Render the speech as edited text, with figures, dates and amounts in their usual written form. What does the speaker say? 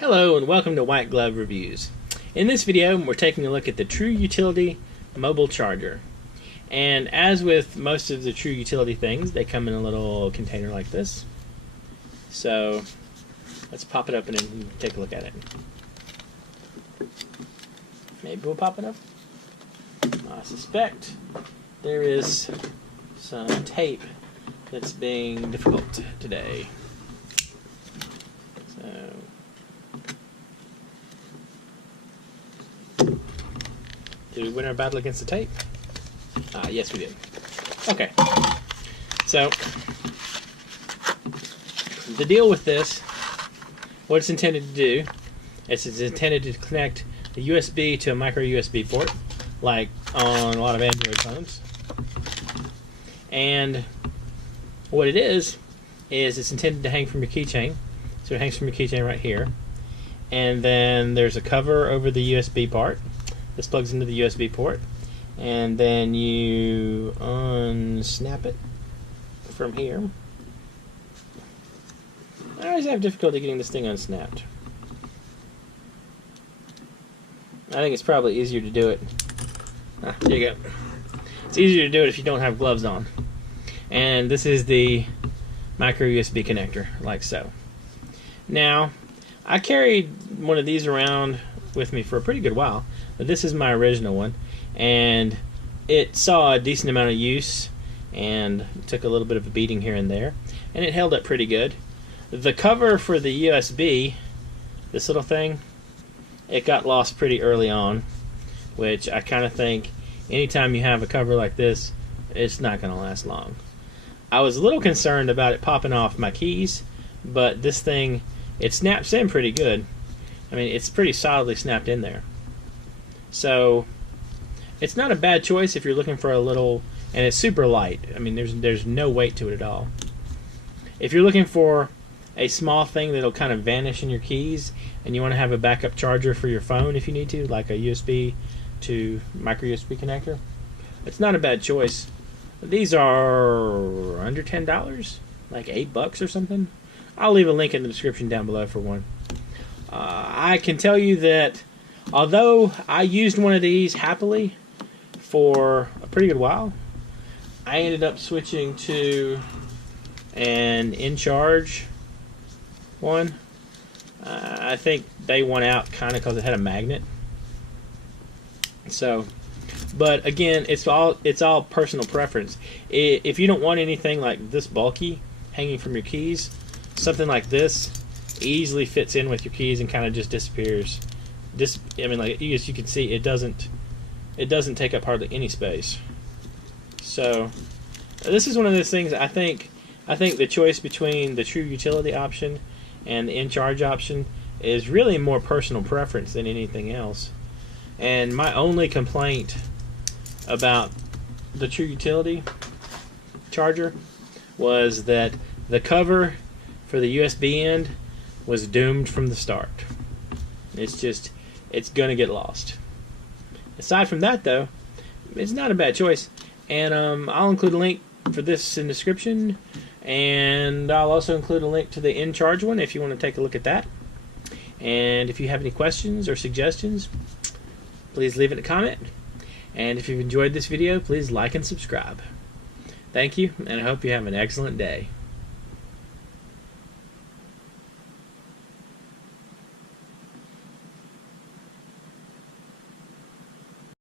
Hello and welcome to White Glove Reviews. In this video we're taking a look at the True Utility mobile charger. And as with most of the True Utility things, they come in a little container like this. So let's pop it open and take a look at it. Maybe we'll pop it up. I suspect there is some tape that's being difficult today. Did we win our battle against the tape? Yes, we did. Okay. So, the deal with this, what it's intended to do, is it's intended to connect the USB to a micro USB port, like on a lot of Android phones. And what it is it's intended to hang from your keychain. So it hangs from your keychain right here. And then there's a cover over the USB part. This plugs into the USB port, and then you unsnap it from here. I always have difficulty getting this thing unsnapped. I think it's probably easier to do it. There you go. It's easier to do it if you don't have gloves on. And this is the micro USB connector, like so. Now, I carried one of these around with me for a pretty good while. But this is my original one, and it saw a decent amount of use and took a little bit of a beating here and there, and it held up pretty good. The cover for the USB, this little thing, it got lost pretty early on, which I kind of think anytime you have a cover like this, it's not going to last long. I was a little concerned about it popping off my keys, but this thing, it snaps in pretty good. I mean, it's pretty solidly snapped in there. So it's not a bad choice if you're looking for a little, and it's super light. I mean, there's no weight to it at all. If you're looking for a small thing that'll kind of vanish in your keys, and you want to have a backup charger for your phone if you need to, like a USB to micro USB connector, it's not a bad choice. These are under $10, like $8 or something. I'll leave a link in the description down below for one. I can tell you that although I used one of these happily for a pretty good while, I ended up switching to an InCharge one. I think they won out kind of because it had a magnet. So, but again, it's all personal preference. If you don't want anything like this bulky hanging from your keys, something like this easily fits in with your keys and kind of just disappears. I mean, like, as you can see, it doesn't take up hardly any space. So this is one of those things. I think the choice between the True Utility option and the InCharge option is really more personal preference than anything else. And my only complaint about the True Utility charger was that the cover for the USB end was doomed from the start. It's gonna get lost. Aside from that, though, it's not a bad choice. And I'll include a link for this in the description, and I'll also include a link to the InCharge one if you want to take a look at that. And if you have any questions or suggestions, please leave it in a comment. And if you've enjoyed this video, please like and subscribe. Thank you, and I hope you have an excellent day.